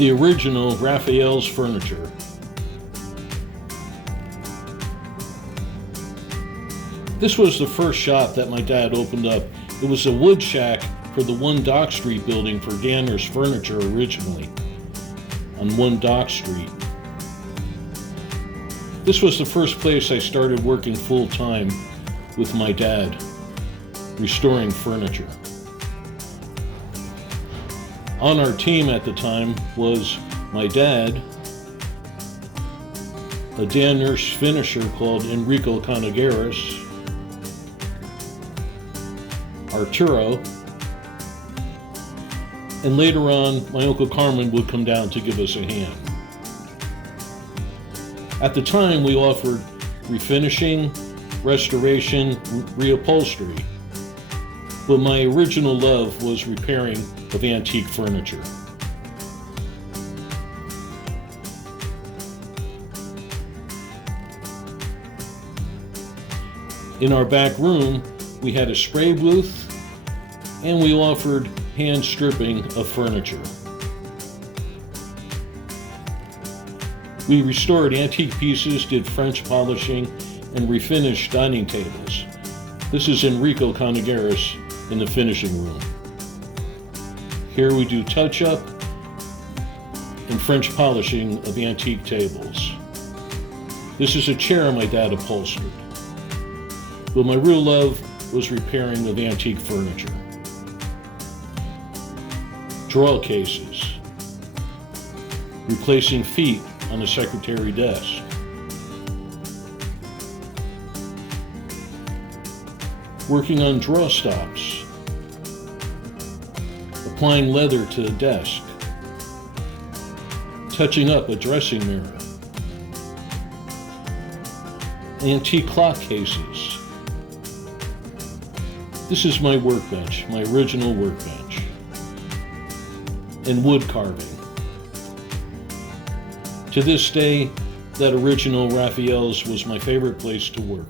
the original Raphael's furniture. This was the first shop that my dad opened up. It was a wood shack for the 1 Dock Street building for Danner's Furniture originally, on 1 Dock Street. This was the first place I started working full-time with my dad, restoring furniture. On our team at the time was my dad, a Danner's finisher called Enrico Conagaris, Arturo, and later on my Uncle Carmen would come down to give us a hand. At the time we offered refinishing, restoration, reupholstery, but my original love was repairing of antique furniture. In our back room, we had a spray booth, and we offered hand stripping of furniture. We restored antique pieces, did French polishing, and refinished dining tables. This is Enrico Conagaris in the finishing room. Here we do touch-up and French polishing of antique tables. This is a chair my dad upholstered. But my real love was repairing of antique furniture. Drawer cases, replacing feet on the secretary desk, working on drawer stops, applying leather to the desk, touching up a dressing mirror, antique clock cases. This is my workbench, my original workbench, and wood carving. To this day, that original Raphael's was my favorite place to work.